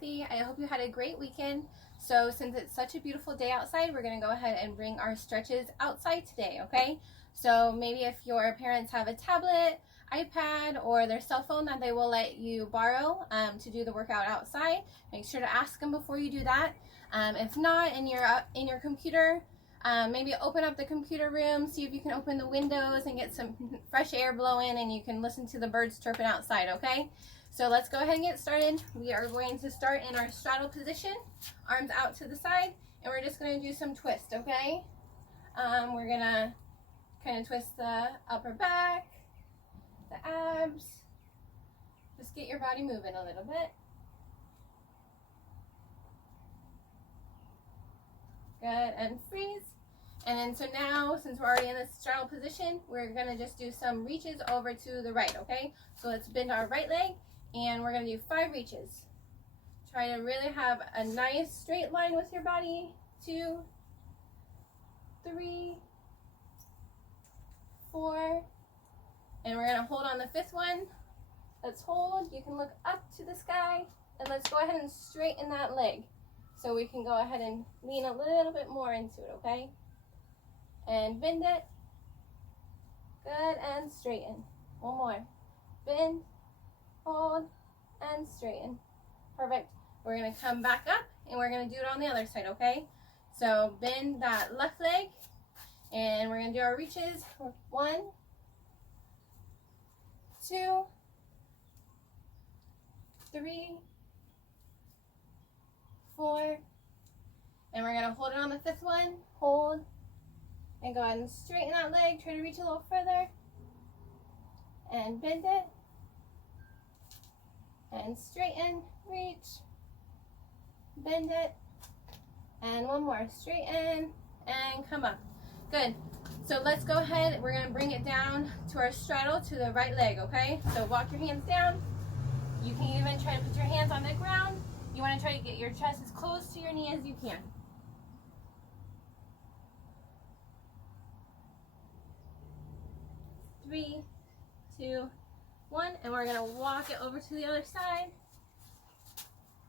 Dorothy. I hope you had a great weekend. So since it's such a beautiful day outside, we're going to go ahead and bring our stretches outside today, okay? So maybe if your parents have a tablet, iPad, or their cell phone that they will let you borrow to do the workout outside, make sure to ask them before you do that. If not, in your computer, maybe open up the computer room, see if you can open the windows and get some fresh air blowing, and you can listen to the birds chirping outside, okay? So let's go ahead and get started. We are going to start in our straddle position, arms out to the side, and we're just going to do some twists, okay? We're going to kind of twist the upper back, the abs. Just get your body moving a little bit. Good, and freeze. And then so now, since we're already in this straddle position, we're gonna just do some reaches over to the right, okay? So let's bend our right leg, and we're gonna do 5 reaches. Try to really have a nice straight line with your body. 2, 3, 4, and we're gonna hold on the 5th one. Let's hold. You can look up to the sky, and let's go ahead and straighten that leg. So we can go ahead and lean a little bit more into it, okay? And bend it. Good, and straighten. One more. Bend, hold, and straighten. Perfect. We're gonna come back up, and we're gonna do it on the other side, okay? So bend that left leg, and we're gonna do our reaches. 1, 2, 3, 4, and we're gonna hold it on the 5th one. Hold, and go ahead and straighten that leg. Try to reach a little further, and bend it, and straighten, reach, bend it, and one more. Straighten, and come up. Good. So let's go ahead. We're gonna bring it down to our straddle to the right leg, okay? So walk your hands down. You can even try to put your hands on the ground. You want to try to get your chest as close to your knee as you can. 3, 2, 1, and we're going to walk it over to the other side.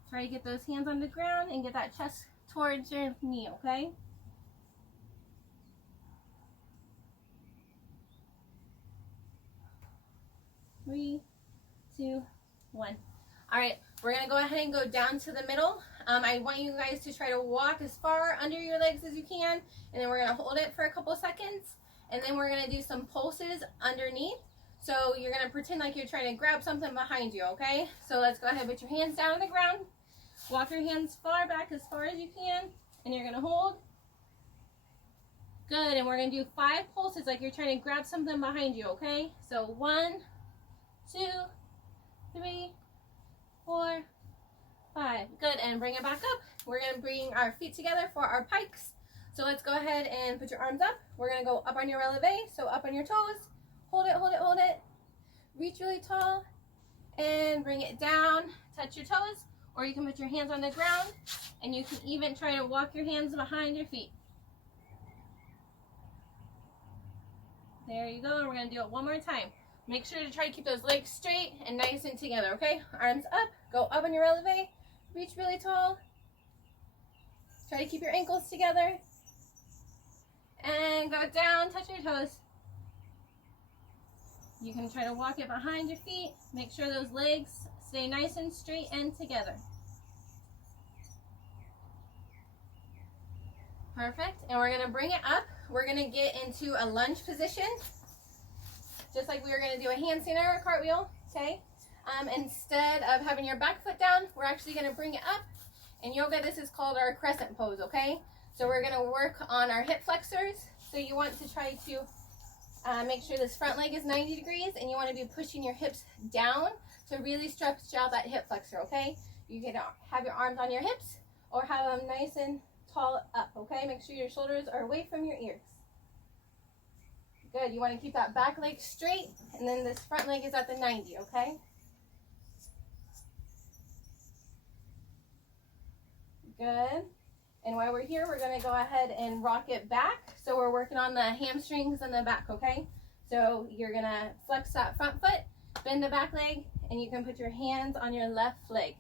Try to get those hands on the ground and get that chest towards your knee, okay? Three, 2, 1. All right, we're gonna go ahead and go down to the middle. I want you guys to try to walk as far under your legs as you can, and then we're gonna hold it for a couple seconds, and then we're gonna do some pulses underneath. So you're gonna pretend like you're trying to grab something behind you, okay? So let's go ahead and put your hands down on the ground. Walk your hands far back as far as you can, and you're gonna hold. Good, and we're gonna do 5 pulses like you're trying to grab something behind you, okay? So 1, 2, 3, 4, 5. Good, and bring it back up. We're gonna bring our feet together for our pikes. So let's go ahead and put your arms up. We're gonna go up on your releve, so up on your toes. Hold it, hold it, hold it. Reach really tall, and bring it down. Touch your toes, or you can put your hands on the ground, and you can even try to walk your hands behind your feet. There you go, and we're gonna do it one more time. Make sure to try to keep those legs straight and nice and together, okay? Arms up, go up on your releve, reach really tall. Try to keep your ankles together. And go down, touch your toes. You can try to walk it behind your feet. Make sure those legs stay nice and straight and together. Perfect, and we're gonna bring it up. We're gonna get into a lunge position. Just like we were going to do a handstand or a cartwheel, okay? Instead of having your back foot down, we're actually going to bring it up. In yoga, this is called our crescent pose, okay? So we're going to work on our hip flexors. So you want to try to make sure this front leg is 90 degrees, and you want to be pushing your hips down to really stretch out that hip flexor, okay? You can have your arms on your hips or have them nice and tall up, okay? Make sure your shoulders are away from your ears. Good, you want to keep that back leg straight, and then this front leg is at the 90, okay? Good. And while we're here, we're going to go ahead and rock it back. So we're working on the hamstrings and the back, okay? So you're going to flex that front foot, bend the back leg, and you can put your hands on your left leg.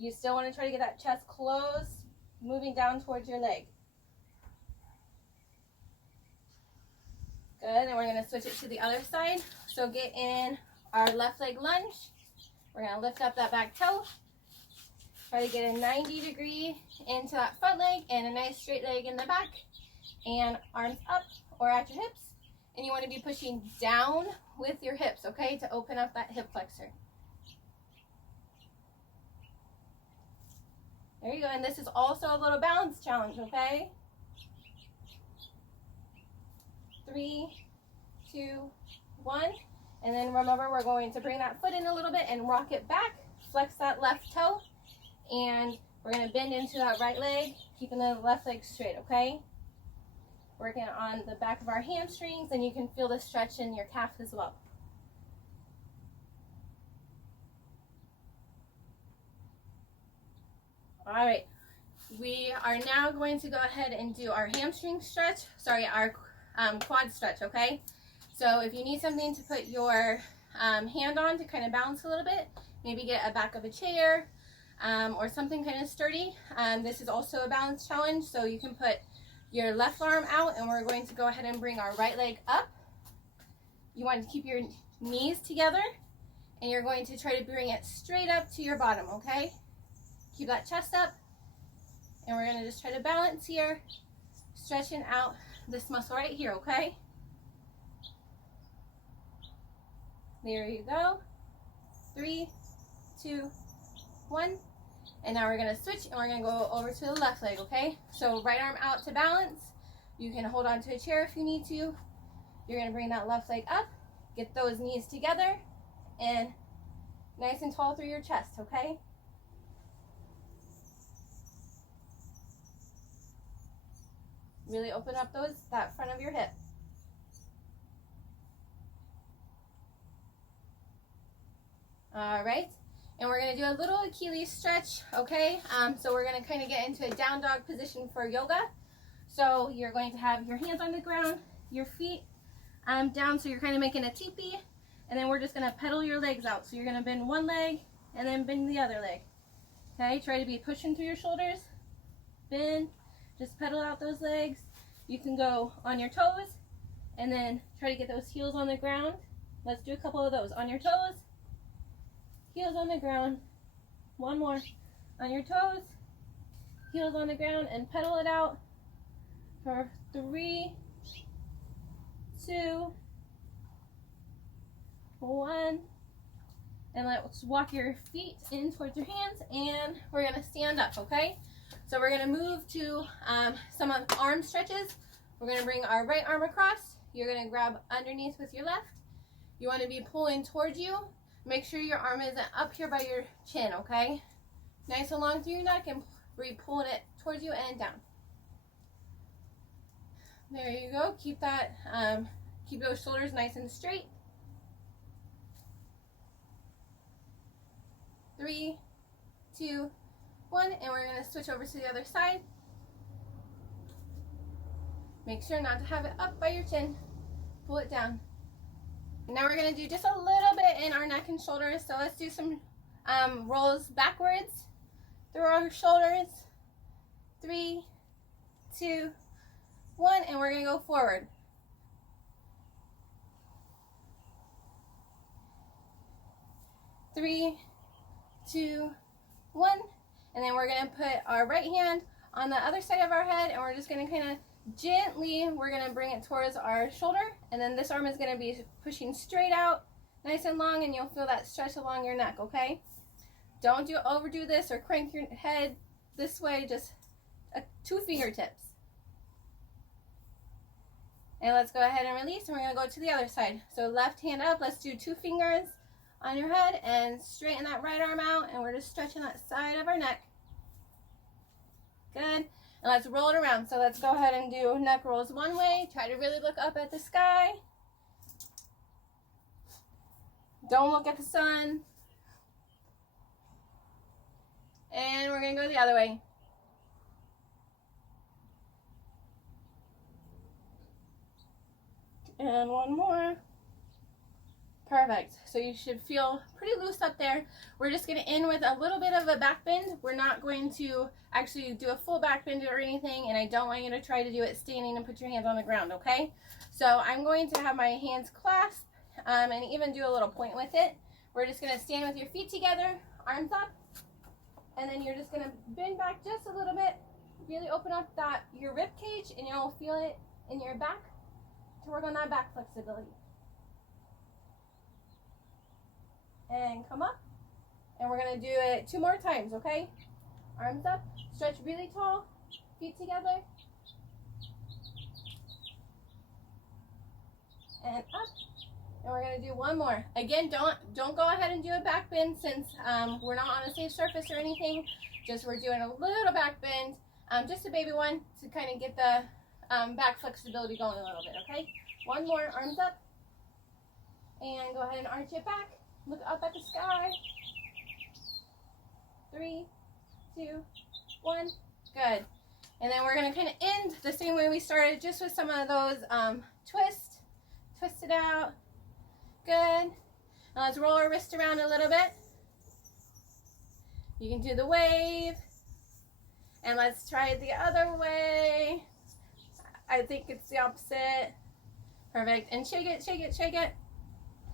You still want to try to get that chest closed, moving down towards your leg. Good, and we're going to switch it to the other side. So get in our left leg lunge. We're going to lift up that back toe. Try to get a 90-degree into that front leg and a nice straight leg in the back. And arms up or at your hips. And you want to be pushing down with your hips, okay, to open up that hip flexor. There you go, and this is also a little balance challenge, okay? 3, 2, 1. And then remember, we're going to bring that foot in a little bit and rock it back. Flex that left toe. And we're going to bend into that right leg, keeping the left leg straight, okay? Working on the back of our hamstrings, and you can feel the stretch in your calf as well. All right, we are now going to go ahead and do our hamstring stretch, our quad stretch, okay? So if you need something to put your hand on to kind of balance a little bit, maybe get a back of a chair or something kind of sturdy. This is also a balance challenge, so you can put your left arm out, and we're going to go ahead and bring our right leg up. You want to keep your knees together, and you're going to try to bring it straight up to your bottom, okay? Keep that chest up, and we're going to just try to balance here, stretching out this muscle right here, okay? There you go. 3, 2, 1. And now we're going to switch, and we're going to go over to the left leg, okay? So right arm out to balance. You can hold on to a chair if you need to. You're going to bring that left leg up, get those knees together, and nice and tall through your chest, okay? Really open up that front of your hip. All right. And we're going to do a little Achilles stretch, okay? So we're going to kind of get into a down dog position for yoga. So you're going to have your hands on the ground, your feet down, so you're kind of making a teepee. And then we're just going to pedal your legs out. So you're going to bend one leg and then bend the other leg. Okay, try to be pushing through your shoulders. Bend, just pedal out those legs. You can go on your toes and then try to get those heels on the ground. Let's do a couple of those. On your toes. Heels on the ground. One more. On your toes. Heels on the ground, and pedal it out for 3, 2, 1. And let's walk your feet in towards your hands, and we're going to stand up, okay? So we're going to move to some arm stretches. We're going to bring our right arm across. You're going to grab underneath with your left. You want to be pulling towards you. Make sure your arm isn't up here by your chin, okay? Nice and long through your neck, and we're pulling it towards you and down. There you go. Keep that, keep those shoulders nice and straight. 3, 2, 1, and we're going to switch over to the other side. Make sure not to have it up by your chin. Pull it down. Now we're going to do just a little bit in our neck and shoulders. So let's do some rolls backwards through our shoulders. 3, 2, 1, and we're going to go forward. 3, 2, 1, and then we're going to put our right hand on the other side of our head, and we're just going to kind of gently, we're going to bring it towards our shoulder, and then this arm is going to be pushing straight out, nice and long, and you'll feel that stretch along your neck, okay? Don't overdo this or crank your head this way, just 2 fingertips. And let's go ahead and release, and we're going to go to the other side. So left hand up, let's do 2 fingers on your head, and straighten that right arm out, and we're just stretching that side of our neck. Good. And let's roll it around. So let's go ahead and do neck rolls one way. Try to really look up at the sky. Don't look at the sun. And we're going to go the other way. And one more. Perfect. So you should feel pretty loose up there. We're just going to end with a little bit of a back bend. We're not going to actually do a full back bend or anything, and I don't want you to try to do it standing and put your hands on the ground, okay? So I'm going to have my hands clasped and even do a little point with it. We're just going to stand with your feet together, arms up, and then you're just going to bend back just a little bit. Really open up your rib cage, and you'll feel it in your back to work on that back flexibility. And come up, and we're going to do it 2 more times, okay? Arms up, stretch really tall, feet together, and up. And we're going to do 1 more. Again, don't go ahead and do a back bend since we're not on a safe surface or anything. Just we're doing a little back bend, just a baby one to kind of get the back flexibility going a little bit, okay? 1 more, arms up, and go ahead and arch it back. Look up at the sky. 3, 2, 1. Good. And then we're going to kind of end the same way we started, just with some of those twists. Twist it out. Good. Now let's roll our wrist around a little bit. You can do the wave. And let's try it the other way. I think it's the opposite. Perfect. And shake it, shake it, shake it.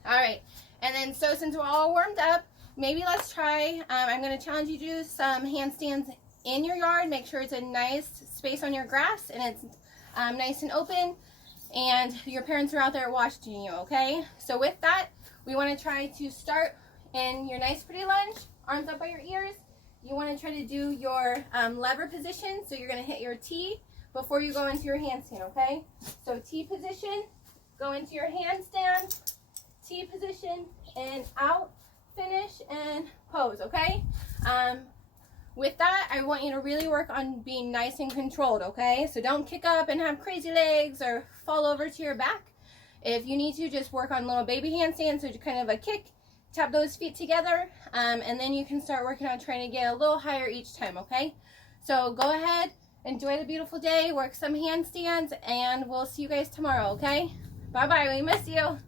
All right. And then, so since we're all warmed up, maybe let's try, I'm going to challenge you to do some handstands in your yard. Make sure it's a nice space on your grass and it's nice and open, and your parents are out there watching you, okay? So with that, we want to try to start in your nice pretty lunge, arms up by your ears. You want to try to do your lever position, so you're going to hit your T before you go into your handstand, okay? So T position, go into your handstand, T position, and out, finish, and pose, okay? With that, I want you to really work on being nice and controlled, okay? So don't kick up and have crazy legs or fall over to your back. If you need to, just work on little baby handstands, so kind of a kick, tap those feet together, and then you can start working on trying to get a little higher each time, okay? So go ahead, enjoy the beautiful day, work some handstands, and we'll see you guys tomorrow, okay? Bye-bye, we miss you.